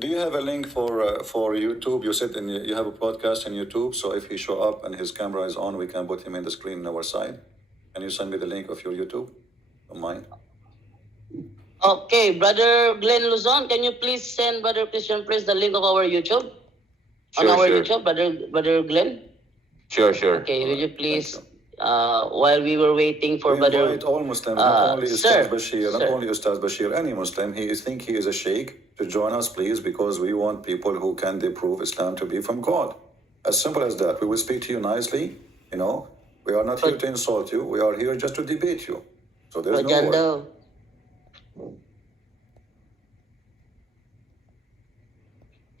do you have a link for YouTube? You said you have a podcast on YouTube, so if he show up and his camera is on, we can put him in the screen on our side. Can you send me the link of your YouTube? Don't mind. Okay, Brother Glenn Luzon, can you please send Brother Christian Prince the link of our YouTube? Sure, on our sure. YouTube, Brother Glenn? Sure. Okay, will you please, while we were waiting for we Brother... invite all Muslims, not only sir, Ustadz Bashir, not sir. only Ustadz Bashir, any Muslim, he is a sheikh, to join us, please, because we want people who can prove Islam to be from God. As simple as that. We will speak to you nicely, you know. We are not here to insult you. We are here just to debate you. So there's no word.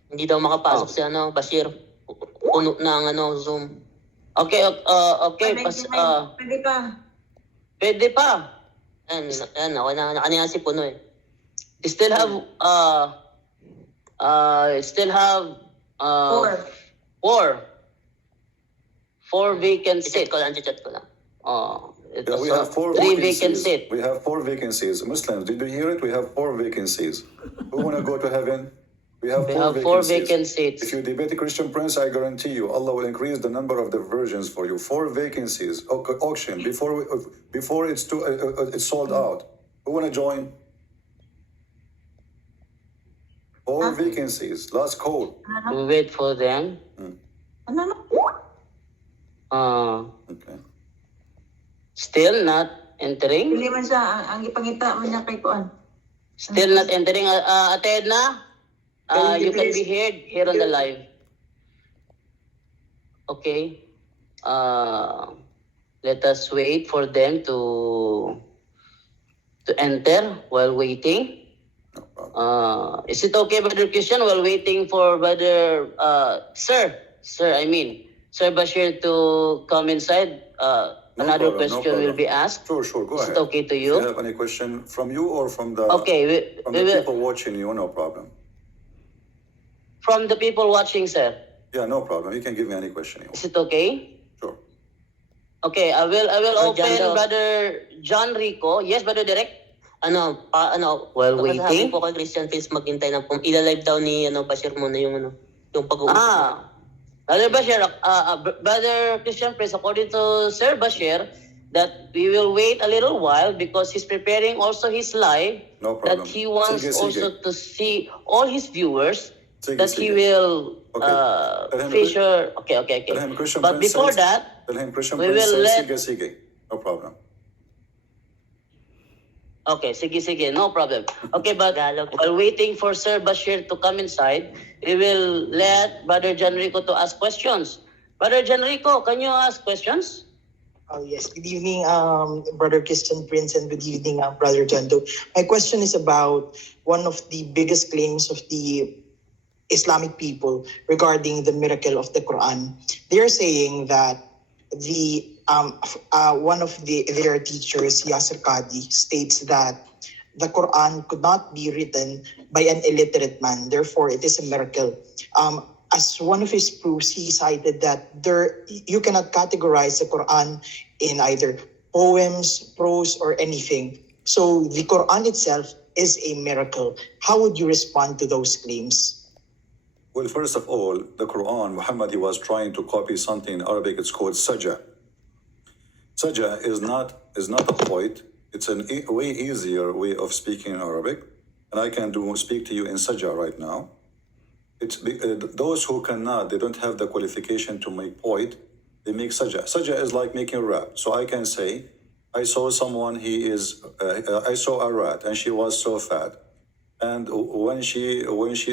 Hindi daw makapasok si Bashir. Puno na ang Zoom. Okay, okay. Pwede pa. Pwede pa. Kanina si puno eh. Still have four vacant seats. Chat ko lang. We have four three vacancies. vacant seats. We have 4 vacancies. Muslims, did you hear it? We have 4 vacancies. Who want to go to heaven? We have four vacant seats. If you debate the Christian Prince, I guarantee you, Allah will increase the number of the virgins for you. 4 vacancies. Auction before it's sold out. Who want to join? 4 vacancies. Last call. We wait for them. Okay. Still not entering. Pili man siya, ang ipangita man niya kay Kuan. Still not entering. Ate Edna, you can be heard here on the live. Okay. Let us wait for them to enter while waiting. Is it okay, Brother Christian, while waiting for Brother Sir Bashir to come inside? Another question will be asked. Sure, go ahead. Is it okay to you? Do you have any question from you or from the people watching you? No problem. From the people watching, sir. Yeah, no problem. You can give me any question you want. Is it okay? Sure. Okay, I will open Brother John Rico. Yes, Brother Derek. While waiting? Sabi po kay Christian, please maghintay na ila-live daw ni Bashir muna yung pag-uusap. Brother Bashir, Brother Christian Prince, according to Sir Bashir, that we will wait a little while because he's preparing also his live. No problem. That he wants also to see all his viewers. He will feature. Okay. But before that, we will let. Sige. No problem. Okay, sige, no problem. Okay, but while waiting for Sir Bashir to come inside, we will let Brother John Rico to ask questions. Brother John Rico, can you ask questions? Oh, yes. Good evening, Brother Christian Prince, and good evening, Brother John Doe. My question is about one of the biggest claims of the Islamic people regarding the miracle of the Quran. They are saying that one of their teachers, Yasser Qadi, states that the Quran could not be written by an illiterate man. Therefore, it is a miracle. As one of his proofs, he cited that you cannot categorize the Quran in either poems, prose, or anything. So the Quran itself is a miracle. How would you respond to those claims? Well, first of all, the Quran, Muhammad, he was trying to copy something in Arabic. It's called Sajah. Sajah is not a poet. It's a way easier way of speaking in Arabic. And I can speak to you in Sajah right now. It's those who cannot, they don't have the qualification to make poet, they make Sajah. Sajah is like making rap. So I can say, I saw someone, I saw a rat and she was so fat. And when she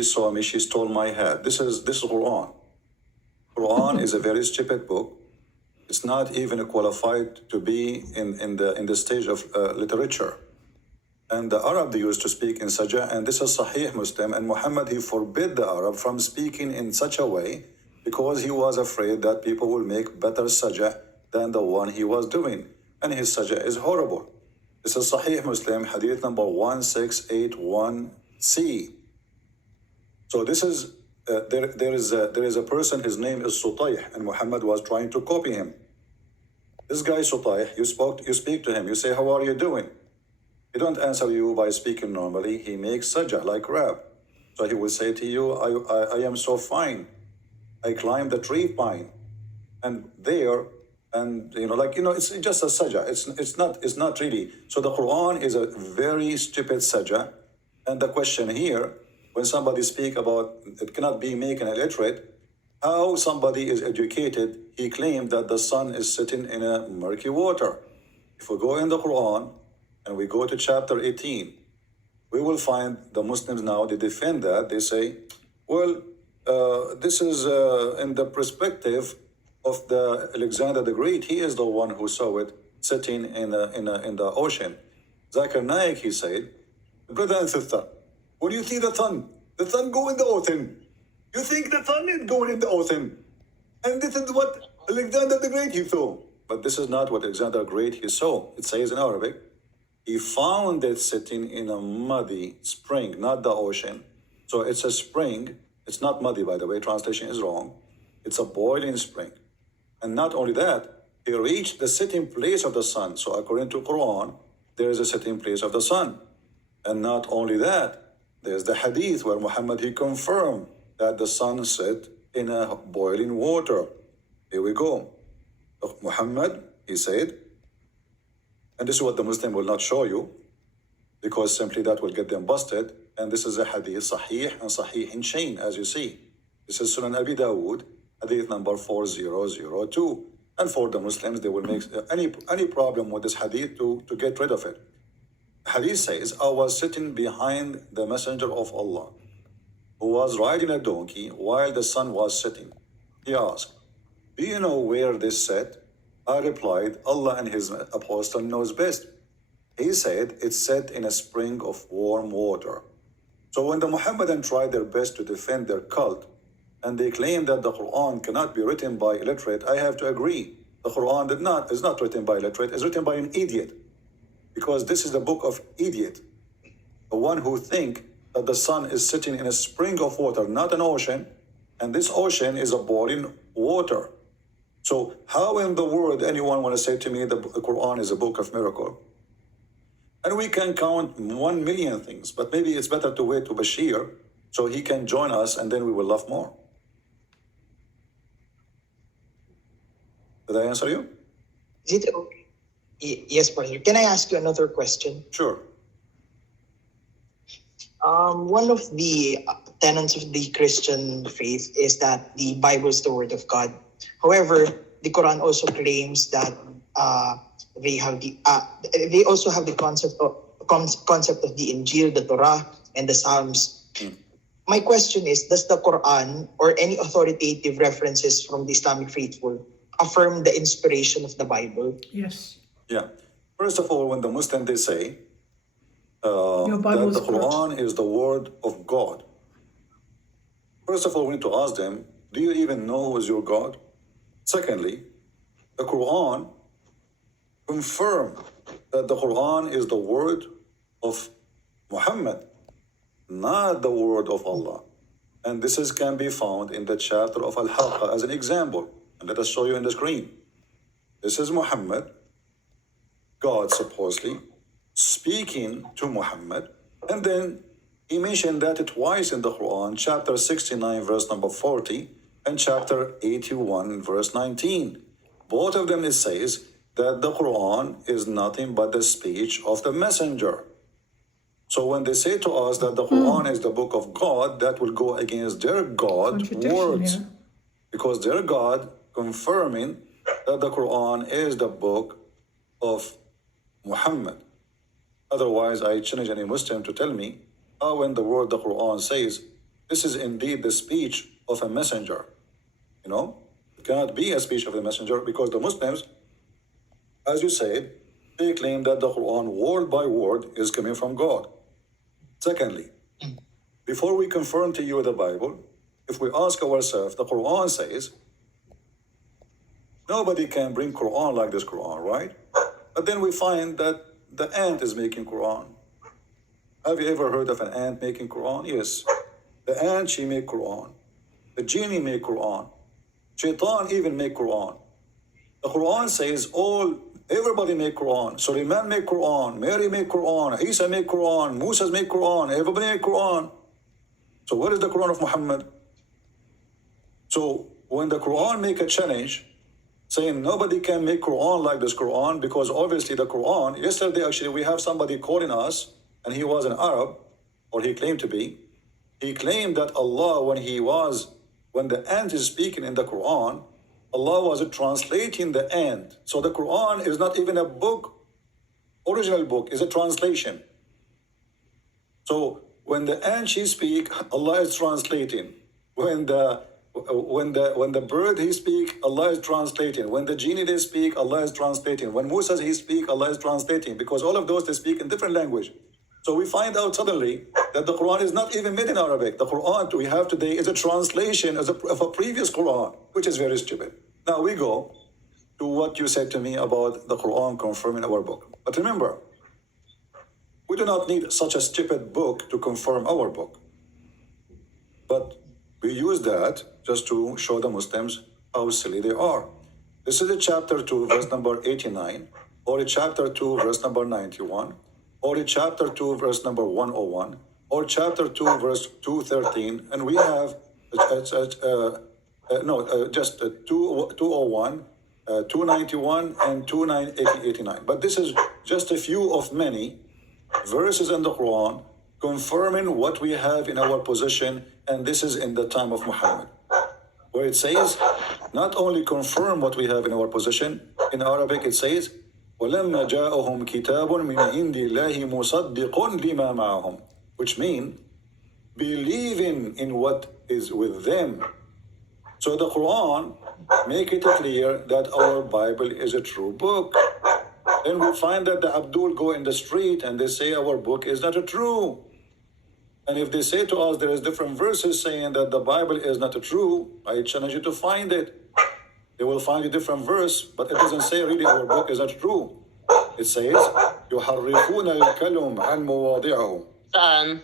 saw me, she stole my head. This is Quran. Quran is a very stupid book. It's not even qualified to be in the stage of literature. And the Arab, they used to speak in Sajah, and this is Sahih Muslim. And Muhammad, he forbid the Arab from speaking in such a way because he was afraid that people will make better Sajah than the one he was doing. And his Sajah is horrible. This is Sahih Muslim, hadith number 1681C. So this is, there is a person, his name is Sutayh, and Muhammad was trying to copy him. This guy Sutayh, you speak to him, you say, how are you doing? He don't answer you by speaking normally, he makes Sajah like rap. So he will say to you, I am so fine. I climbed the tree pine. And there, and it's just a sajah. It's not really. So the Quran is a very stupid sajah. And the question here, when somebody speak about it cannot be make an illiterate, how somebody is educated, he claimed that the sun is sitting in a murky water. If we go in the Quran and we go to chapter 18, we will find the Muslims now, they defend that. They say, well, this is in the perspective of the Alexander the Great. He is the one who saw it sitting in the ocean. Zakir Naik, he said, brother and sister, when you see the sun go in the ocean, you think the sun is going in the ocean. And this is what Alexander the Great he saw. But this is not what Alexander the Great he saw. It says in Arabic, he found it sitting in a muddy spring, not the ocean. So it's a spring. It's not muddy, by the way. Translation is wrong. It's a boiling spring. And not only that, he reached the sitting place of the sun. So according to Quran, there is a sitting place of the sun. And not only that, there's the hadith where Muhammad, he confirmed that the sun set in a boiling water. Here we go. Muhammad, he said, and this is what the Muslim will not show you, because simply that will get them busted. And this is a hadith sahih and sahih in chain, as you see. This is Sunan Abi Dawood, hadith number 4002. And for the Muslims, they will make any problem with this hadith to get rid of it. Hadith says, I was sitting behind the Messenger of Allah, who was riding a donkey while the sun was setting. He asked, do you know where this set? I replied, Allah and his apostle knows best. He said, it's set in a spring of warm water. So when the Muhammadans tried their best to defend their cult, and they claim that the Quran cannot be written by illiterate, I have to agree. The Quran is not written by illiterate, it's written by an idiot. Because this is the book of idiot. The one who think that the sun is sitting in a spring of water, not an ocean, and this ocean is a boiling water. So how in the world anyone want to say to me the Quran is a book of miracle? And we can count 1 million things, but maybe it's better to wait to Bashir so he can join us and then we will laugh more. Did I answer you? Is it okay? Yes, brother. Can I ask you another question? Sure. One of the tenets of the Christian faith is that the Bible is the word of God. However, the Quran also claims that they also have the concept of the Injil, the Torah, and the Psalms. My question is, does the Quran or any authoritative references from the Islamic faithful affirm the inspiration of the Bible? Yes. Yeah. First of all, when the Muslim they say Your that Bible the is correct. Quran is the word of God. First of all, we need to ask them, do you even know who is your God? Secondly, the Quran confirm that the Quran is the word of Muhammad, not the word of Allah. And this can be found in the chapter of Al-Haqqa as an example. And let us show you on the screen. This is Muhammad, God supposedly, speaking to Muhammad. And then he mentioned that twice in the Quran, chapter 69, verse number 40, and chapter 81, verse 19. Both of them, it says that the Quran is nothing but the speech of the messenger. So when they say to us that the Quran is the book of God, that will go against their God words. Yeah. Because their God confirming that the Quran is the book of Muhammad. Otherwise, I challenge any Muslim to tell me how in the word the Quran says, this is indeed the speech of a messenger. You know, it cannot be a speech of a messenger because the Muslims, as you said, they claim that the Quran word by word is coming from God. Secondly, before we confirm to you the Bible, if we ask ourselves, the Quran says, nobody can bring Quran like this Quran, right? But then we find that the ant is making Quran. Have you ever heard of an ant making Quran? Yes. The ant, she make Quran. The genie make Quran. Shaitan even make Quran. The Quran says everybody make Quran. Sulaiman make Quran. Mary make Quran. Isa make Quran. Musa make Quran. Everybody make Quran. So what is the Quran of Muhammad? So when the Quran make a challenge, saying nobody can make Quran like this Quran, because obviously the Quran, yesterday actually we have somebody calling us, and he was an Arab, or he claimed to be. He claimed that Allah, when the end is speaking in the Quran, Allah was translating the end. So the Quran is not even a book, original book, is a translation. So when the ant she speak, Allah is translating. When the bird he speak, Allah is translating. When the genie they speak, Allah is translating. When Musa he speak, Allah is translating. Because all of those they speak in different language. So we find out suddenly that the Quran is not even made in Arabic. The Quran we have today is a translation of a previous Quran, which is very stupid. Now we go to what you said to me about the Quran confirming our book. But remember, we do not need such a stupid book to confirm our book. But we use that just to show the Muslims how silly they are. This is a chapter 2, verse number 89, or a chapter 2, verse number 91, or a chapter 2, verse number 101, or chapter 2, verse 213, and we have just 201, 291, and 289. But this is just a few of many verses in the Quran confirming what we have in our possession, and this is in the time of Muhammad, where it says, not only confirm what we have in our possession, in Arabic it says, وَلَمَّا جَاءَهُمْ كِتَابٌ مِّنْ عِنْدِ اللَّهِ مُصَدِّقٌ لِمَا مَعَهُمْ, which means believing in what is with them. So the Quran make it clear that our Bible is a true book. Then we find that the Abdul go in the street and they say our book is not true. And if they say to us there is different verses saying that the Bible is not true, I challenge you to find it. They will find a different verse, but it doesn't say really our book is not true. It says, يُحَرِّفُونَ الْكَلُمْ عَنْ مُوَاضِعَهُ. Saan?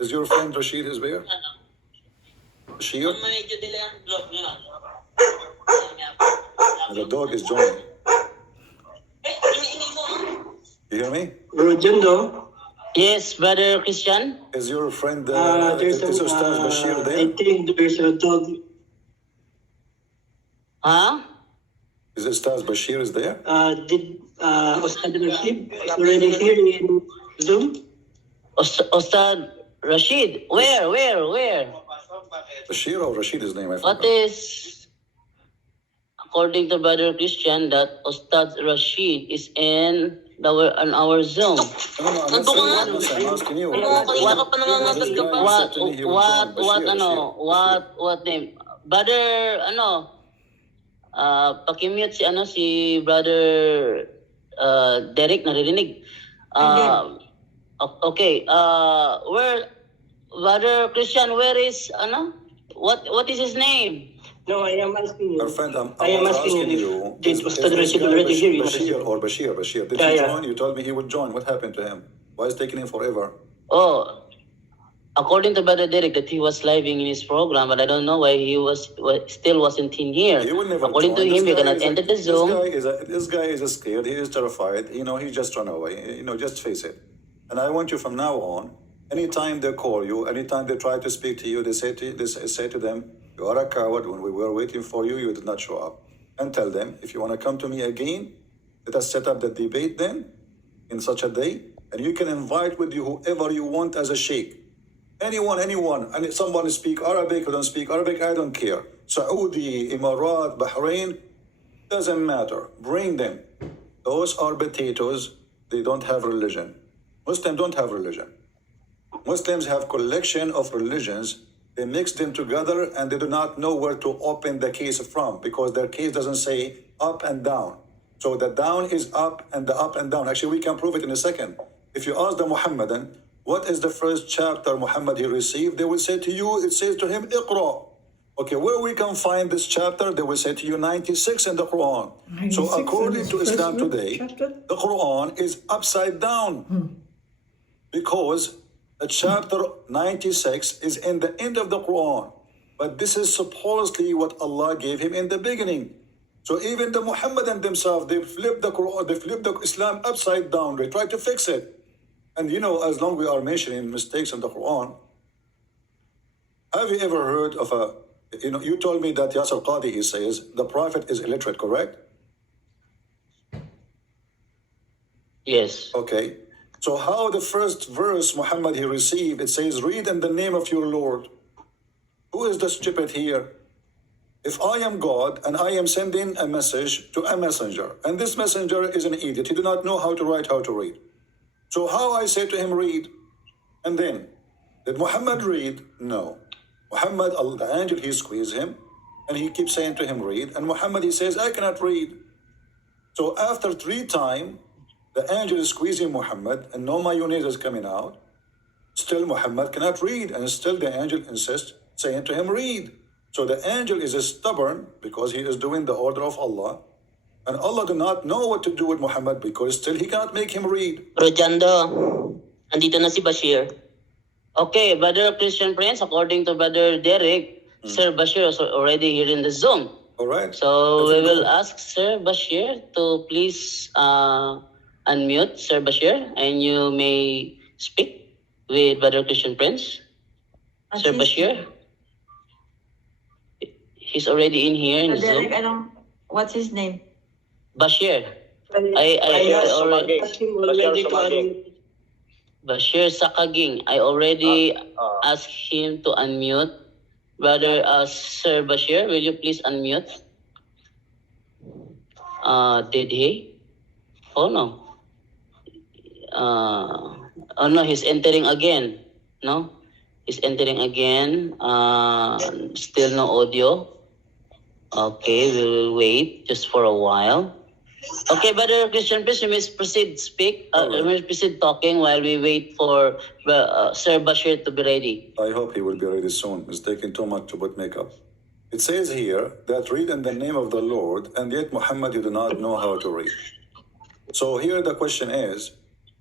Is your friend Rashid is there? Rashid? Medyo delay ang vlog nyo. The dog is joining. You hear me? Bro Jondo, Yes, Brother Christian. Is your friend, there's is Ustadz Bashir I there? think there's a dog. Huh? Is Ustadz Bashir is there? Did Ustad Rashid already here in Zoom? Ustad Rashid. Where? Bashir or Rashid his name? I What forgot. is, according to Brother Christian, that Ustad Rashid is in our Zoom. No, I'm not saying that. I'm asking you. Kanina ka pa nangangagat ka pa. What name? Brother, pakimute si Brother Derek, naririnig. Okay, where, Brother Christian, where is, what is his name? No, I am asking you. Our friend, I am was asking you you. did Is Ustad this Rashid guy already here? Bashir. Did Yeah, he yeah. join? You told me he would join. What happened to him? Why is it taking him forever? Oh, according to Brother Derek, that he was living in his program, but I don't know why he still wasn't in here. He will never According join. to him, This he guy cannot is a- enter the Zoom. This guy is scared. He is terrified. He just run away. Just face it. And I want you from now on, anytime they call you, anytime they try to speak to you, they say to them, you are a coward. When we were waiting for you, you did not show up. And tell them, if you want to come to me again, let us set up the debate then, in such a day, and you can invite with you whoever you want as a sheikh. Anyone, and if someone speak Arabic or don't speak Arabic, I don't care. Saudi, Emirat, Bahrain, doesn't matter. Bring them. Those are potatoes. They don't have religion. Muslims don't have religion. Muslims have collection of religions. They mix them together and they do not know where to open the case from because their case doesn't say up and down. So the down is up and the up and down. Actually, we can prove it in a second. If you ask the Muhammadan, what is the first chapter Muhammad he received? They will say to you, it says to him, Iqra. Okay, where we can find this chapter? They will say to you, 96 in the Quran. So 96 according to is the Islam first today, chapter? the Quran is upside down. Because chapter 96 is in the end of the Quran. But this is supposedly what Allah gave him in the beginning. So even the Muhammadan themselves, they flipped the Quran, they flipped the Islam upside down. They try to fix it. And as long we are mentioning mistakes in the Quran, Have you ever heard of a, you told me that Yasser Qadi, he says, the Prophet is illiterate, correct? Yes. Okay. So how the first verse Muhammad he received, it says, read in the name of your Lord. Who is the stupid here? If I am God and I am sending a message to a messenger, and this messenger is an idiot, he do not know how to write, how to read. So how I say to him, read? And then, did Muhammad read? No. Muhammad, the angel, he squeezed him, and he keeps saying to him, read. And Muhammad, he says, I cannot read. So after 3 times, the angel is squeezing Muhammad, and no mayonnaise is coming out. Still Muhammad cannot read, and still the angel insists, saying to him, read. So the angel is stubborn because he is doing the order of Allah. And Allah do not know what to do with Muhammad because still he cannot make him read. Bro Jando, andito na si Bashir. Okay, Brother Christian Prince, according to Brother Derek, Sir Bashir is already here in the Zoom. All right? So Let we him will go. ask Sir Bashir to please unmute Sir Bashir, and you may speak with Brother Christian Prince. Sir Bashir, he's already in here in the Zoom. Derek, what's his name? Bashir, I already. asked him already to unmute. Bashir Sakaging, I already asked him to unmute. Brother Sir Bashir, will you please unmute? Did he? Oh no. Oh no, he's entering again. No? He's entering again. Still no audio. Okay, we will wait just for a while. Okay, Brother Christian, please, you may proceed speak. You may proceed talking while we wait for Sir Bashir to be ready. I hope he will be ready soon. It's taking too much to put makeup. It says here that read in the name of the Lord, and yet Muhammad, you do not know how to read. So here the question is,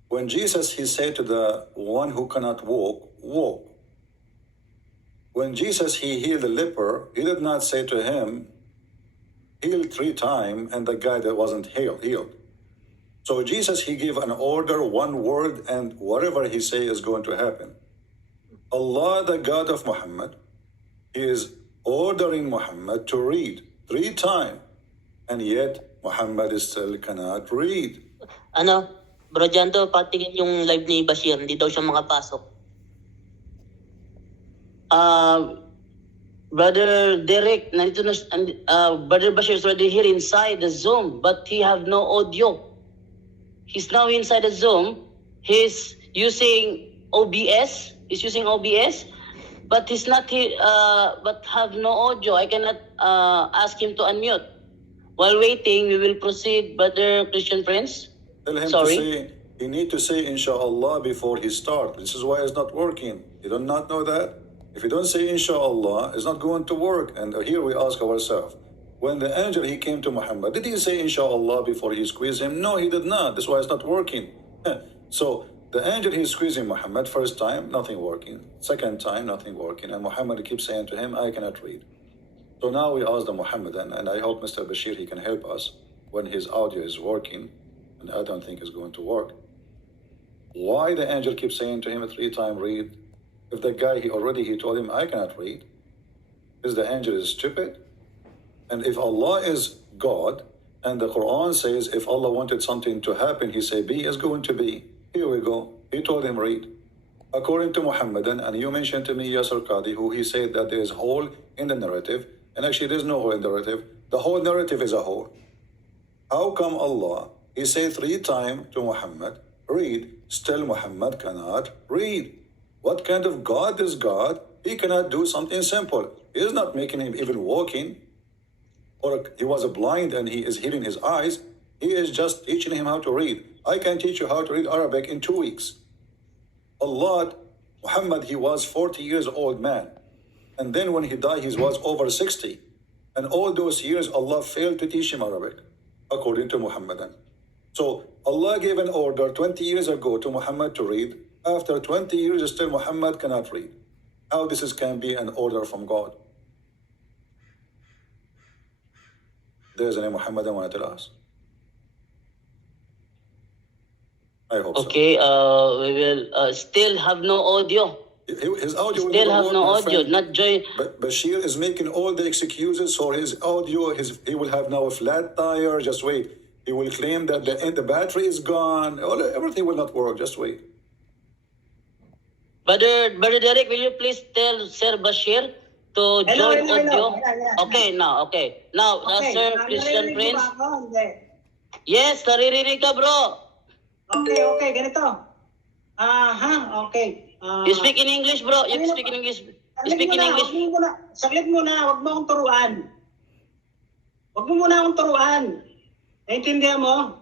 when Jesus, he said to the one who cannot walk, walk. When Jesus, he healed the leper, he did not say to him, heal 3 times, and the guy that wasn't healed. So Jesus, he gave an order, one word, and whatever he say is going to happen. Allah, the God of Muhammad, he is ordering Muhammad to read 3 times, and yet Muhammad still cannot read. Ano, Bro Jando, patingin yung live ni Bashir, hindi daw siya makapasok. Brother Derek, Brother Bashir is already here inside the Zoom, but he have no audio. He's now inside the Zoom. He's using OBS. He's using OBS, but he's not here. But have no audio. I cannot ask him to unmute. While waiting, we will proceed, Brother Christian Prince. Tell him Sorry. to say, he need to say inshallah before he start. This is why it's not working. You do not know that? If you don't say inshallah, it's not going to work. And here we ask ourselves, when the angel, he came to Muhammad, did he say inshallah before he squeezed him? No, he did not. That's why it's not working. So the angel, he's squeezing Muhammad. First time, nothing working. Second time, nothing working. And Muhammad keeps saying to him, I cannot read. So now we ask the Muhammadan, and I hope Mr. Bashir, he can help us when his audio is working, and I don't think it's going to work. Why the angel keeps saying to him 3 times, read? If the guy, he told him, I cannot read. Is the angel is stupid? And if Allah is God, and the Quran says, if Allah wanted something to happen, he say, be is going to be. Here we go. He told him, read. According to Muhammadan, and you mentioned to me Yasser Qadi, who he said that there is hole in the narrative, and actually there's no hole in the narrative. The whole narrative is a hole. How come Allah, he said 3 times to Muhammad, read, still Muhammad cannot read? What kind of God is God? He cannot do something simple. He is not making him even walking, or he was blind and he is healing his eyes. He is just teaching him how to read. I can teach you how to read Arabic in 2 weeks. Allah, Muhammad, he was 40 years old man. And then when he died, he was over 60. And all those years, Allah failed to teach him Arabic, according to Muhammadan. So Allah gave an order 20 years ago to Muhammad to read. After 20 years, still Muhammad cannot read. How this can be an order from God? There's any Muhammadan want to tell us? I hope Okay, we will still have no audio. His audio will Still never have work, no my audio, friend. not join. But Bashir is making all the excuses for his audio. He will have now a flat tire. Just wait. He will claim that the battery is gone. Everything will not work. Just wait. Brother Derek, will you please tell Sir Bashir to join audio? Ayan. Okay, now, okay. Now, Sir Christian naririnig mo Prince. ba ako? Hindi. Yes, naririnig ka, bro. Okay, ganito. Okay. You speak in English, bro. You speak in English. You speak in English. Saglit muna, wag mo akong turuan. Wag mo muna akong turuan. Naintindihan mo?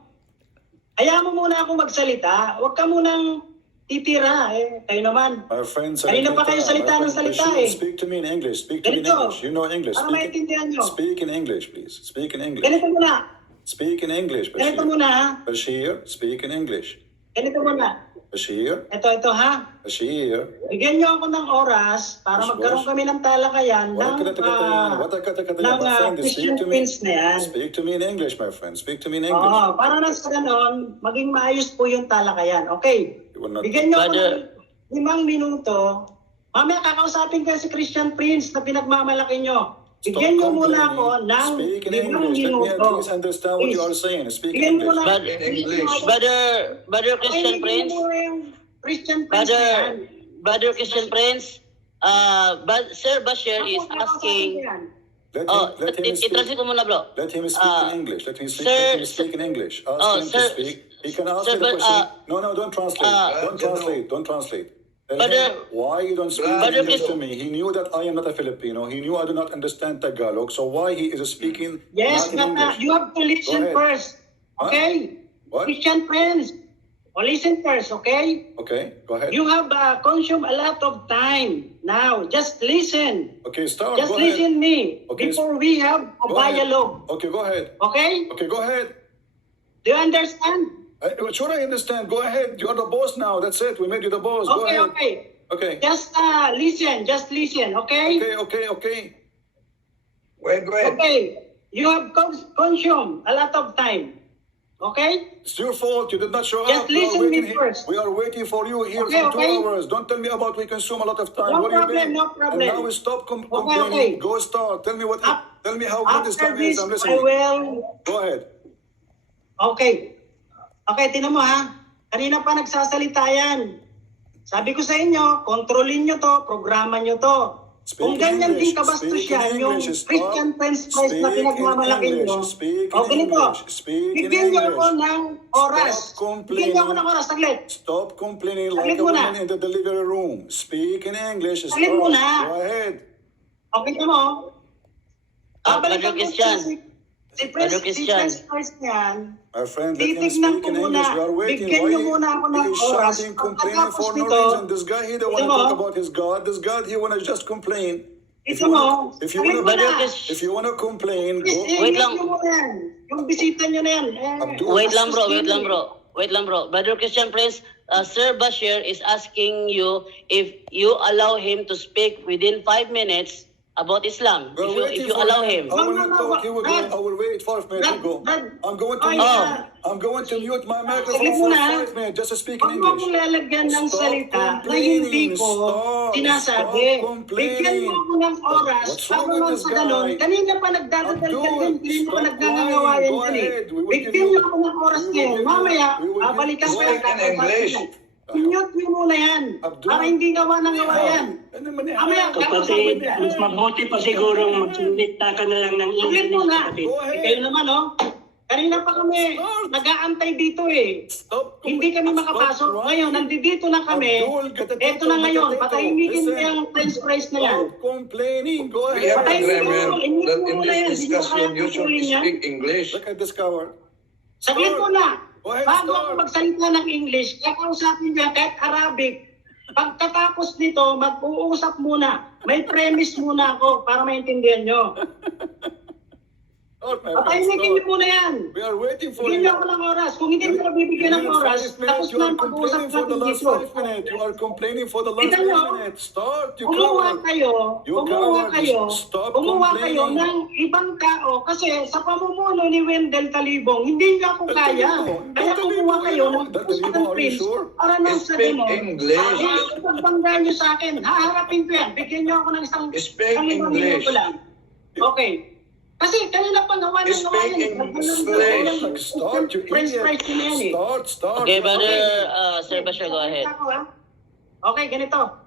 Hayaan mo muna akong magsalita. Wag ka munang titira. Kayo naman. My friends, Kanina pa kayo salita ng salita Speak to me in English. Speak to me in Ganito. English. You know English. Para maintindihan nyo. Speak in English, please. Speak in English. Ganito muna. Speak in English, Ganito Bashir. muna ha. Bashir, speak in English. Ganito muna. Bashir, Ito ha. Bashir. Bigyan nyo ako ng oras para magkaroon kami ng talakayan ng Christian Prince na yan. Speak to me in English, my friend. Speak to me in English. Oo, para na sa ganon, maging maayos po yung talakayan. Okay. You will not- Bigyan nyo ako ng Brother- 5 minuto. Mamaya kakausapin kayo si Christian Prince na pinagmamalaki nyo. Bigyan nyo muna ako ng Speak in 5 English. Let me at minuto. least understand what you are saying. Speak in Bigyan mo English. na Brother Christian Prince. Christian Prince na yan. Brother Christian Prince. Sir Bashir is asking. Let him speak. I-translate ko muna, bro. Let him speak in English. Let him speak, Sir- let him speak in English. Ask him to Sir- speak. He can ask Sir, you the but, question. No, don't translate. Don't translate. Tell But, him why you don't speak but, English okay. to me. He knew that I am not a Filipino. He knew I do not understand Tagalog. So why he is speaking Yes, not in but English? you have to listen ahead. first. Okay? What? Christian Prince. Listen first, okay? Okay, go ahead. You have consumed a lot of time. Now, just listen. Okay, start. Just Go ahead. listen me Okay, before we have a Go ahead. dialogue. Okay, go ahead. Okay? Okay, go ahead. Do you understand? Sure, I understand. Go ahead. You are the boss now. That's it. We made you the boss. Go Okay, ahead. okay. Okay. Just listen. Just listen, okay? Okay. Go ahead. Okay. You have consumed a lot of time. Okay? It's your fault. You did not show Just up. We are listen waiting me here- first. We are waiting for you here Okay, for 2 okay. hours. Don't tell me about we consume a lot of time. No What do you problem, mean? no problem. And now we stop Okay, complaining. okay. Go start. Tell me what. Tell me how good this After time is. this, I'm I listening. will... Go ahead. Okay. Okay, tinan mo ha. Kanina pa nagsasalita yan. Sabi ko sa inyo, kontrolin nyo to, programa nyo to. Speak Kung in ganyan English. din kabastos Speak in yan, yung English. Stop. Christian Prince Price na Speak in pinagmamalaki English. nyo. Speak in O ganito, English. Speak in bigyan nyo ako English. ng oras. Stop Bigyan nyo ako complaining. ng oras, saglit. Stop complaining like Saglit a muna. woman in the delivery room. Speak in English. Saglit Stop. muna. Go ahead. Okay ka mo? Brother Christian. Si Brother Christian. Prince Price niyan, My friend, let him titignan speak ko in muna. English. We are waiting. Bigyan Why nyo muna ako ng he is oras. shouting, complaining Pagkatapos for no nito, reason? This guy, he don't want to ito mo, talk about his God. This God, he want to just complain. ito mo, if you saglit want muna. to, if you want to complain, go. Wait lang. Nyo muna yan. Yung bisita nyo na yan. Abdul. Wait lang, bro. Brother Christian Prince, Sir Bashir is asking you if you allow him to speak within 5 minutes about Islam. We're If waiting you for allow him. him. I will not No, talk. He will go. Brad. I will wait 5 minutes. He go. Brad. I'm going to Oh, mute. yeah. I'm going to mute my Saglit microphone for muna, ha? 5 minutes just to speak Huwag in mo akong English. lalagyan ng Stop salita na complaining. hindi ko Stop. sinasabi. Stop complaining. Bigyan mo ako ng oras. What's wrong Para with naman this sa ganun, guy? kanina pa nagdadadal ka Abdul, din. Kanina pa stop nagngangawayan crying. Go ka din. ahead. We will give Bigyan you- mo ako ng oras we will ngayon. give you- Mamaya, we will give- babalikan ko Speak yan. in English. Mute mo muna yan. Abdul. Para hindi gawa ng gawayan. Ano naman yan? Mamaya, Kapatid, mas mabuti pa sigurong magsalita ka na lang ng Saglit English, muna. kapatid. Go ahead. Kayo naman, oh. Kanina pa kami nag-aantay dito eh. Stop. Hindi kami makapasok. Stop Ngayon, nandito na kami. Abdul, gatatito, Eto na ngayon, gatatito. patahimikin mo Listen. yung French fries na yan. Stop complaining. Go We have ahead. agreement that in Muna yan, this hindi mo discussion kaya you should putulin yan. speak English. Look at this coward. Saglit mo na. Go ahead, Bago start. ako magsalita ng English, kakausapin niya kahit Arabic. Pagkatapos nito, mag-uusap muna. May premise muna ako para maintindihan nyo. Start, my friend, Patahimikin niyo start. muna yan. We are waiting for Bigyan you. niyo ako ng oras. Kung hindi niyo ako bibigyan ng Within oras, 5 minutes, tapos you na are ang pag-uusap complaining for the natin last dito. 5 minutes. You are complaining for the last Tignan 5 niyo. minutes. Start, you Kumuha coward. kayo, You kumuha coward. kayo, Stop kumuha kayo complaining. ng ibang tao kasi sa pamumuno ni Wendell Talibong, hindi niyo ako kaya. Talibong, Kaya Talibong, kumuha kayo ng Talibong, Ustadz are you Prince sure? para nang sabi Speak mo, English. pagbangga niyo sa akin, haharapin ko yan. Bigyan niyo ako ng isang Speak 5 English. minuto lang. Okay. Kasi kanina pa gawa ng gawa Speak yan. English. Start, you French idiot. fries yun yan eh. Start. Okay, brother, Sir Bashir, go ahead. Okay, ganito.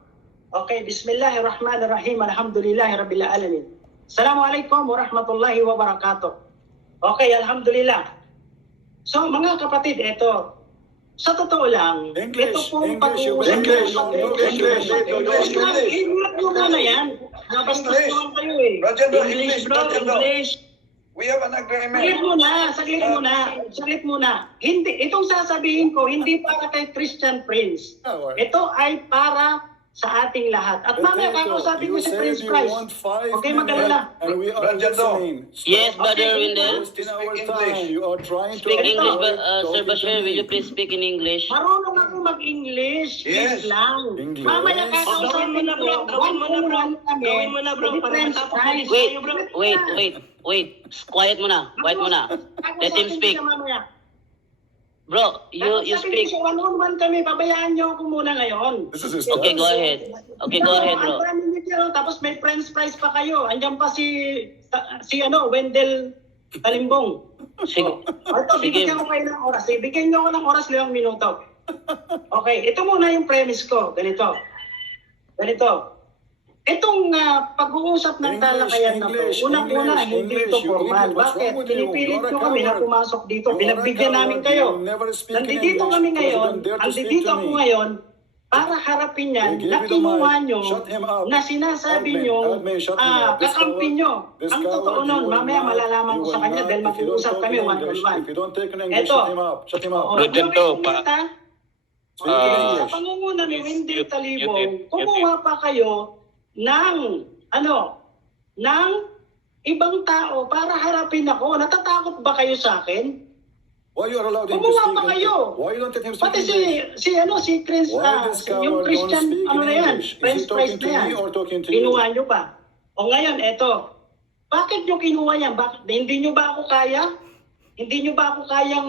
Okay, bismillahirrahmanirrahim. Alhamdulillahi rabbil alamin. Assalamualaikum warahmatullahi wabarakatuh. Okay, alhamdulillah. So, mga kapatid, ito. Sa totoo lang, English, ito pong English, you pag-uusap English, natin. English, English nyo na yan. Nabastos English. naman kayo eh. Roger, no, English, bro, Roger, no. English. We have an agreement. Saglit muna. Hindi, itong sasabihin ko, hindi para kay Christian Prince. Ito ay para sa ating lahat. At mamaya kakausapin ko si Prince Price. Okay, mag-alala. And we are listening. Yes, brother Okay, Wendell. Wasting our time. You are trying to Speak English, avoid Sir talking to Bashir. me. Will you please speak in English? Marunong ako mag-English. Yes. Please lang. English. Mamaya kakausapin ko. Gawin mo na, bro. Kami. Gawin mo na, bro. Ni Para Prince matapos Price. Wait. Quiet muna. Let him speak. Bro, you speak. One-on-one kami. Pabayaan niyo ako muna ngayon. This is his Okay, chance. go ahead. Okay, go ahead, bro. Tapos may French fries pa kayo. Andiyan pa si Wendell Talimbong. Sige. Ito, Sige. bibigyan ko kayo ng oras. Bigyan niyo ako ng oras 5 minuto. Okay, ito muna yung premise ko. Ganito. Itong pag-uusap ng talakayan na to, unang-una, hindi ito formal. Bakit? Pinipilit nyo kami na pumasok dito. Pinagbigyan namin kayo. Nandito kami ngayon, nandito ako ngayon, para harapin yan, na kinuha nyo, na sinasabi nyo, kakampi nyo. Ang totoo nun, mamaya malalaman ko sa kanya dahil mag-uusap kami one-on-one. If you don't take an English, Eto. shut him up. Sa pangunguna ni Wendell Talibong, kumuha pa kayo ng ibang tao para harapin ako. Natatakot ba kayo sa akin? Why you are allowed him to Kumuha speak pa English? kayo. Why you don't let him speak Pati English? si Chris, Why this yung coward Christian, don't speak in na yan, English? Is French he fries talking to na yan. me or talking to you? Kinuha nyo pa. O ngayon, eto. Bakit nyo kinuha yan? Hindi nyo ba ako kaya? Hindi nyo ba ako kayang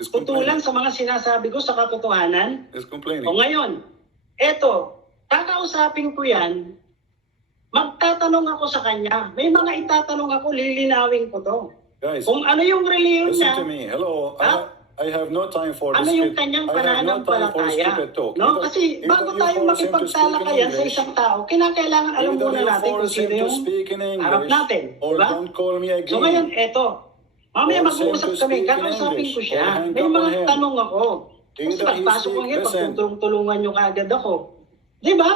He's putulan sa mga sinasabi ko sa katotohanan? He's complaining. O ngayon, eto, kakausapin ko yan, magtatanong ako sa kanya. May mga itatanong ako, lilinawin ko to. Guys, Kung ano yung reliyon listen niya, to me. Hello. Ha? I have no time for ano this. yung kanyang pananampalataya. stupid talk. No? Kasi bago tayo makipagtalakayan sa isang tao, kinakailangan alam muna natin kung sino yung harap natin. Or Diba? don't call me again. So ngayon, eto. Mamaya Force him mag-uusap to kami, speak in kakausapin ko English. siya. Or hang May up on mga him. tanong ako. Kasi Either he pagpasok ko speak, ngayon, listen. pagtutulungan nyo kaagad ako. Di ba?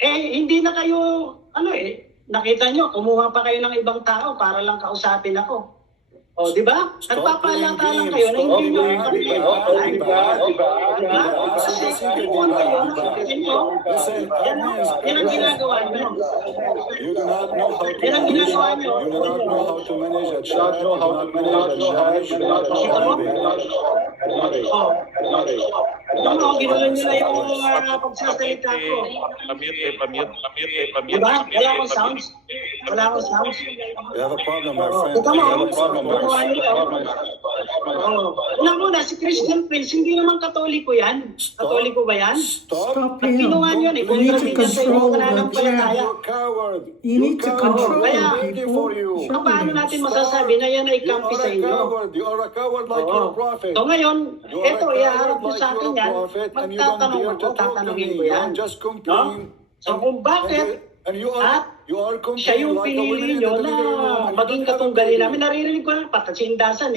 Hindi na kayo, nakita nyo, kumuha pa kayo ng ibang tao para lang kausapin ako. O, di ba? Stop Nagpapalata lang playing kayo na hindi nyo games. kami. Kasi kumuha kayo, nakita nyo. Listen, Yan ang ginagawa nyo. you do not know how to Yan ang manage. ginagawa nyo. You do not know how to manage a chat. You do not manage a chat. You do not know how to manage. O, ano, ginulan nyo na yung pagsasalita ko. Diba? Wala akong sounds. We have a problem, my friend. Ito We mo, have a problem, my gumawa friend. nila. Una-una, si Christian Prince, hindi naman katoliko yan. Katoliko ba yan? Stop. At kinuha nyo, You need to kontrabida sa control inyong the pananampalataya. You coward. You need to control Kaya, waiting for you. Paano natin masasabi na yan ay kampi sa inyo? You are a coward like your prophet. So ngayon, You are ito, a iharap coward nyo like sa akin your yan, prophet and you don't magtatanong dare ako, to talk to tatanungin me. ko You yan. just No? complain. So kung bakit, And you at are siya complaining yung like a pinili woman in nyo the na living room. and you maging don't have a katunggali baby. namin. Naririnig ko lang, pati si Indasan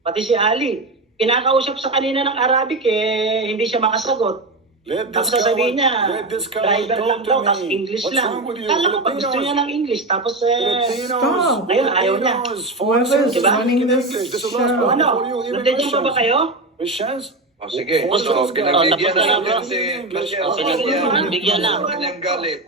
pati si Ali. Pinakausap sa kanina ng Arabic, hindi siya makasagot. Let Tapos this sasabihin coward, niya, let this coward driver talk lang to daw, me. tapos English What's lang. wrong with you? Kala ko pa gusto niya ng English, tapos Filipinos, ngayon ayaw niya. Whoever is Diba? running this This is show. last one Ano, for you, even nandiyan pa ba Christians. kayo? Christians? O sige, Force so those guys. pinagbigyan Tapos na, na bro. natin si Bashir. Pinagbigyan na. Kanyang galit.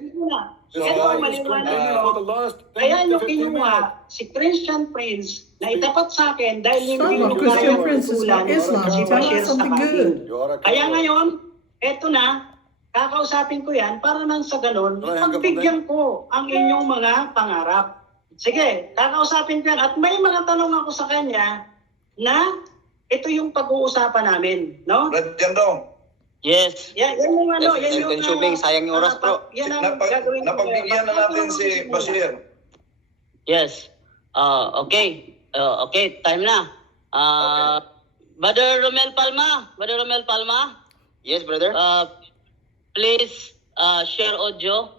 So, Ito, Guy is maliwanag complaining mo. for the last 10 Kaya to nyo 15 minutes. kinuha si Christian Prince na itapat sa akin dahil hindi Son nyo of Christian kayang Prince is tutulan Islam. si Tell Bashir us something Sakati. good. You are a Kaya coward. ngayon, eto na, kakausapin ko yan para nang sa ganun, Wala yan, pagbigyan ko ang inyong mga pangarap. Sige, kakausapin ko yan. At may mga tanong ako sa kanya na ito yung pag-uusapan namin, no? Brad Jandong, Yes. Yan yung ano, yan yung... Consuming, sayang yung oras, bro. Yan ang gagawin ko. napagbigyan na natin si Bashir. Yes. Okay. Okay, time na. Brother Romel Palma. Yes, brother. Please share audio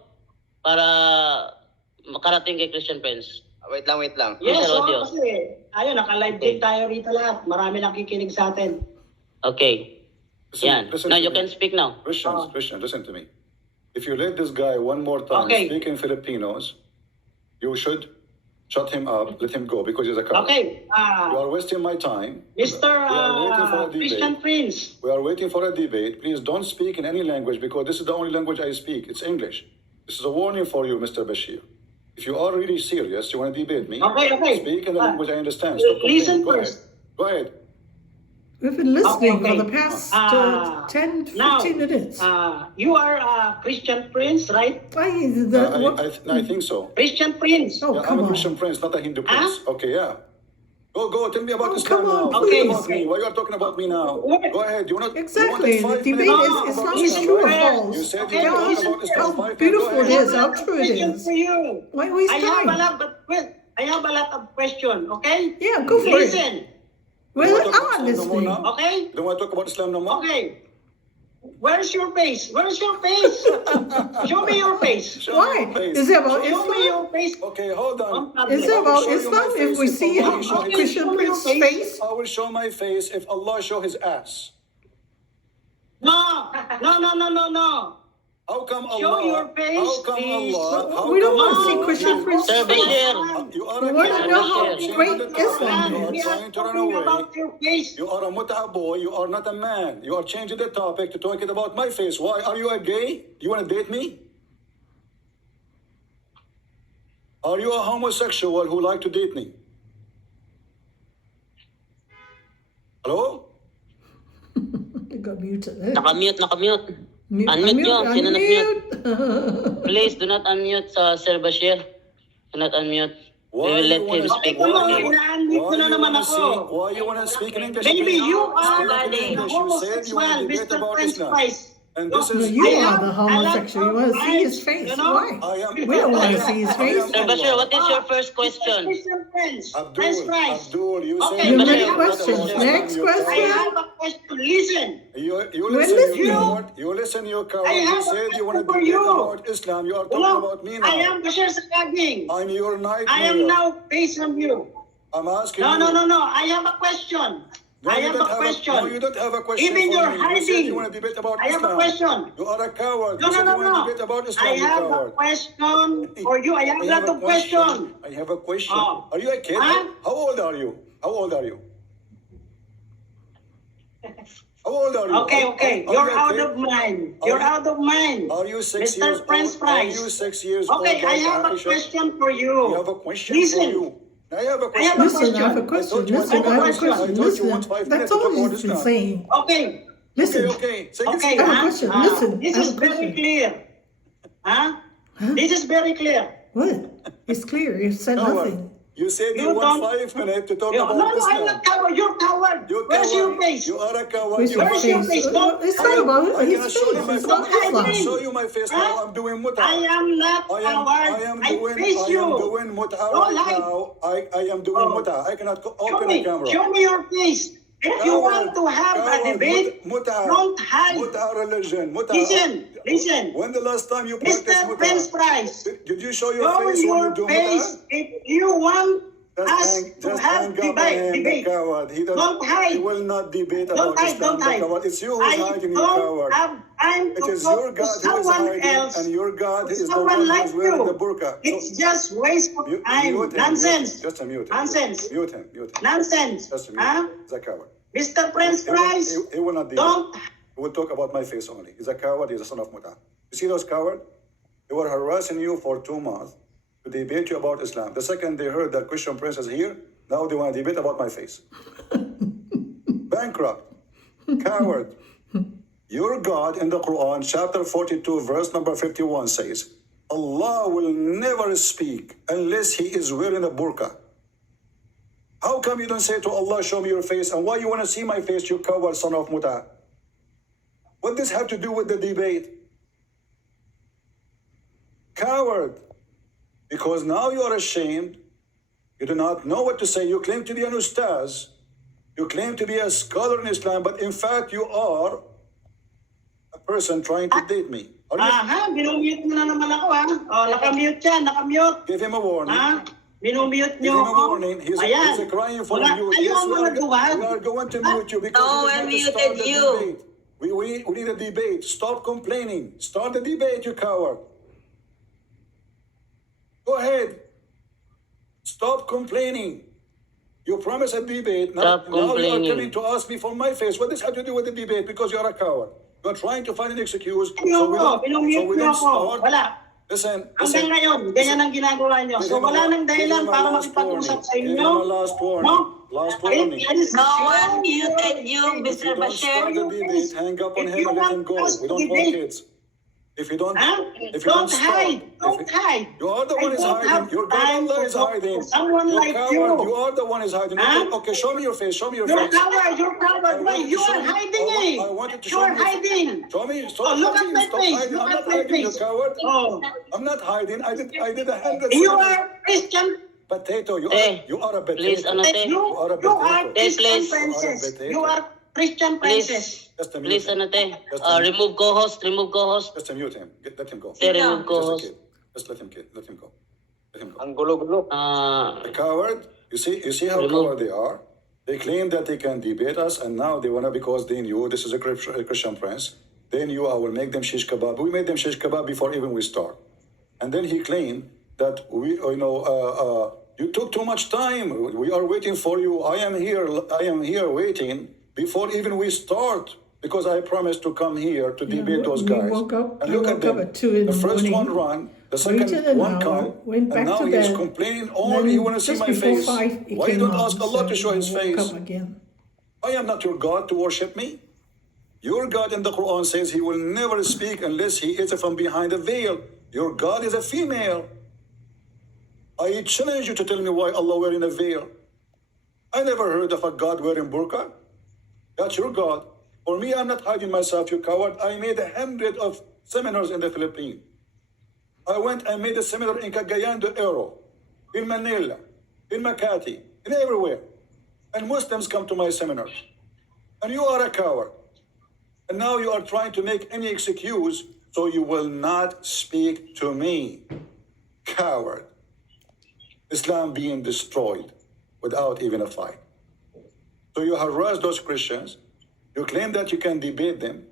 para makarating kay Christian Prince. Wait lang. Yes, Mr. so, Audio. kasi ayun, naka-live din tayo rito lahat. Marami nakikinig sa atin. Okay. Yan. Listen Now to you me. can speak now. Christian, listen to me. If you let this guy one more time Okay. speak in Filipinos, you should shut him up, let him go because he's a coward. Okay, You are wasting my time. Mr. We are waiting for a Christian debate. Prince. We are waiting for a debate. Please don't speak in any language because this is the only language I speak. It's English. This is a warning for you, Mr. Bashir. If you are really serious, you want to debate me, Okay. speak in the language I understand. Listen complaining. first. Go ahead. We've been listening Okay. for the past 10, 15 Now, minutes. you are Christian Prince, right? I think so. Christian Prince. Oh, Yeah, come I'm a on. Christian prince, not a Hindu prince. Okay, yeah. Go. Tell me about Oh, Islam come on, now. please. About me. Why you are talking about me now? What? Go ahead. You want Exactly. The debate is Islam is listen true or first. false. You said you Okay, Tell want to us talk about Islam. how 5 minutes. beautiful Go it ahead. is, how true it Question is. for you. Why waste I have a time? lot, I have a lot of question. Okay? Yeah, go for it. Listen. You Well, want to talk about I'm Islam no more listening. now? Okay? You don't want to talk about Islam no more? Okay. Where's your face? Show me your face. Show Why? me your face. Is it about Show me Islam? your face. Okay, hold on. Is it I will about show you my Islam if face we if see Allah show his- Christian show me your Prince's face? I will show my face if Allah show his ass. No. How come Allah? Show your face, How come please. Allah? How We don't come want to see Allah- Christian Prince's Sir face. Bashir. You are We a want to know how coward. great Islam You are We are trying to run talking away. about your face. You are a muta boy. You are not a man. You are changing the topic to talking about my face. Why? Are you a gay? You want to date me? Are you a homosexual who like to date me? Hello? You got muted. eh? Nakamute. Mute, Unmute nyo. Sino nag-mute? unmute. Please do not unmute Sir Bashir. Do not unmute. We will let him speak. Ito mo, ina-unmute ko na naman ako. Why you want to speak in English? Maybe you Speak are in the English. You said you want homosexual, to debate Mr. about Prince Islam. Price. And this No, is you I are have the a lot homosexual. You of want to see his rights, face. you know? Why? I am. We don't want to see his I am face. Sir Bashir, what is your Allah. first question? Christian Prince. Prince Price. Abdul, you Okay, said Your but I next have a question. question. Next question. I have a question. Listen. You We're listen, you listening. coward. You listen, you coward. I You have a said you want to question for debate you. about Islam. You are talking Hello, about me I now. am Bashir Sakaging. I'm your nightmare. I am now based on you. I'm asking No. you. I have a question. No, I you have don't a question. No, you don't have a question Even for you're me. You said hiding. you want to debate about I have a Islam. question. You are a coward. No. You said you want to debate about Islam, I you have a coward. question for you. I have a lot of questions. I have a question. Oh. Are you a kid? Huh? How old are you? How old are you? How old are you? Okay. Are You're you a out kid? of mind. You're out of mind. Are you 6 Mr. years Prince old? Are Price. you 6 years old? Okay, I like have a Aisha? question for you. I have a question Listen. for you. I have a I have a question. Listen, I have a question. question. I thought you Listen, wanted- I have a I question. thought you Listen. want 5 minutes That's to all talk about he's been Islam. saying. Okay. Listen. Okay. Say it. Okay, I have a question. Listen, this I have is a very question. clear. Huh? This is very clear. What? It's clear. You said Coward. nothing. You said you You want don't- 5 minutes to talk No, about I'm Islam. not coward. You're coward. You're Where's coward. your face? You are a coward. Where's You your Where's are- your face? face? Don't It's hide. not about I his cannot show you face. my It's face. about I cannot Islam. show you my face Huh? now. I'm doing muta. I am not coward. I face you. am doing muta Don't right hide. now. I am doing Oh. muta. I cannot Show open me. the camera. Show me your face. If you want to have a debate, muta. don't hide. Muta religion. Muta. Listen. When the last time you practiced Mr. Prince muta? Price, Did you show your show face when you your do face muta? if you want us to have hang up on him, the debate. coward. He Don't hide. He will not debate Don't about hide, Islam. don't The hide. coward. It's you who's I hiding, you don't coward. have time It to is talk your to God who is someone hiding, else. and your God is the Someone one like who's wearing you. the burqa. It's just waste of time. Mute him, Nonsense. Just a mute him. Nonsense. Mute him. Nonsense. Just a mute Huh? him. He's a coward. Mr. Prince Price, He will not debate. don't. He will talk about my face only. He's a coward. He's a son of Muta. You see those cowards? He They were harassing you for 2 months to debate you about Islam. The second they heard that Christian Prince is here, now they want to debate about my face. Bankrupt, coward. Your God in the Quran, chapter 42, verse number 51 says, Allah will never speak unless he is wearing a burqa. How come you don't say to Allah, show me your face? And why you want to see my face, you coward son of Muta? What does this have to do with the debate? Coward. Because now you are ashamed. You do not know what to say. You claim to be an Ustadz. You claim to be a scholar in Islam, but in fact you are a person trying to date me. Are you? Aha, minumute mo na naman ako ha. Oh, nakamute yan, nakamute. Give him a warning. Ha? Minumute Give nyo him a ako. warning. He's Ayan. crying for Wala- you. Ayaw mo we nagduwag. are going to mute you because No, we I need to muted start the you. debate. We need a debate. Stop complaining. Start the debate, you coward. Go ahead. Stop complaining. You promised a debate. Now Stop you are complaining. coming to ask me for my face. What does this have to do with the debate? Because you are a coward. You are trying to find an excuse. Ayaw mo, minumute nyo ako. start. Wala. Listen. Hanggang ngayon, ganyan ang ginagawa nyo. So wala nang dahilan para makipag-usap sa Give him inyo. a last warning. No? Last warning. No one muted you, If you Mr. don't start Bashir. the debate, hang up on If him you and let him want go. us We to don't want debate- kids. If you don't, Huh? if you Don't start, hide. if Don't you- hide. You are the I one is don't hiding. have Your time God is for hiding. someone You're like coward. you. You are the one is hiding. Huh? Okay, show me your face. Show me your You're face. coward. You're coward. Why? You are hiding eh. I wanted to show You're you. hiding. Show me. Stop Oh, look at hiding. my Stop face. hiding. Look I'm at not my hiding, you face. coward. Oh, I'm not hiding. I did 100 you seconds. are Christian. Potato. You Eh, are a potato. please, ano, te? You You are a you are potato. Christian Please. princess. potato. You are Christian princess. Just a Please, minute. ano te? Just a minute. Remove co-host, remove co-host. Just mute him. Let him go. Te, remove Just a co-host. kid. Just let him go. Let him go. Ang gulo-gulo. The coward. You see how Remove. coward they are. They claim that they can debate us, and now they wanna because they knew this is a Christian prince. They knew I will make them shish kebab. We made them shish kebab before even we start, and then he claimed that you took too much time. We are waiting for you. I am here waiting before even we start. Because I promised to come here to debate those we guys. woke up- and I look at woke them. up at 2 in the the first one morning, run, the waited second an one hour, come, went back and now to he is bed, complaining and only he then want to see just my before face. 5, it Why you came don't on, ask Allah so to show His we woke face? up again. I am not your God to worship me. Your God in the Quran says He will never speak unless He is from behind a veil. Your God is a female. I challenge you to tell me why Allah wearing a veil. I never heard of a God wearing burqa. That's your God. For me, I'm not hiding myself, you coward. I made 100 of seminars in the Philippines. I went and made a seminar in Cagayan de Oro, in Manila, in Makati, in everywhere. And Muslims come to my seminars. And you are a coward. And now you are trying to make any excuse so you will not speak to me. Coward. Islam being destroyed without even a fight. So you harass those Christians. You claim that you can debate them.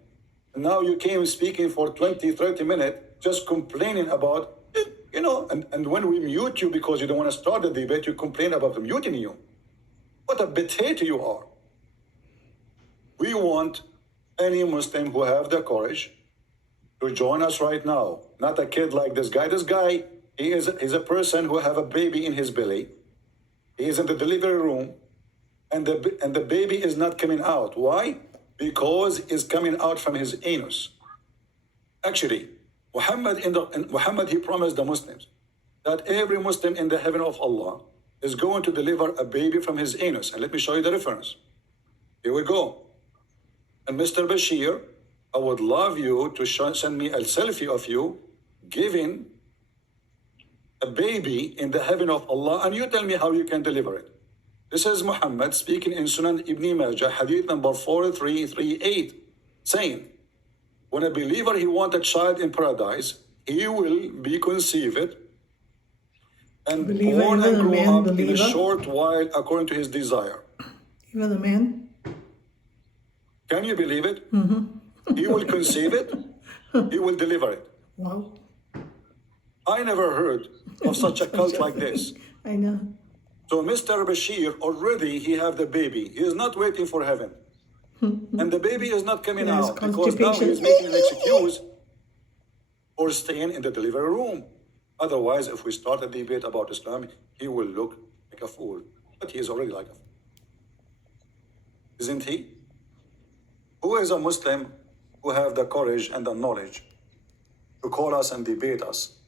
And now you came speaking for 20, 30 minutes, just complaining about, and when we mute you because you don't want to start the debate, you complain about muting you. What a potato you are. We want any Muslim who have the courage to join us right now. Not a kid like this guy. This guy, he's a person who have a baby in his belly. He is in the delivery room, and the baby is not coming out. Why? Because it's coming out from his anus. Actually, Muhammad, he promised the Muslims that every Muslim in the heaven of Allah is going to deliver a baby from his anus. And let me show you the reference. Here we go. And Mr. Bashir, I would love you to send me a selfie of you giving a baby in the heaven of Allah, and you tell me how you can deliver it. This is Muhammad speaking in Sunan Ibn Majah, hadith number 4338, saying, when a believer, he wants a child in paradise, he will be conceived and Believer, born even and a grow man up in a believer? short while according to his desire. Even the man? Can you believe it? He will conceive it, he will deliver it. Wow. I never heard of such a cult like this. I know. So Mr. Bashir, already he have the baby. He is not waiting for heaven. And the baby is not coming Yes, out because now he is constipation. making an excuse. or staying in the delivery room. Otherwise, if we start a debate about Islam, he will look like a fool. But he is already like a fool. Isn't he? Who is a Muslim who have the courage and the knowledge to call us and debate us?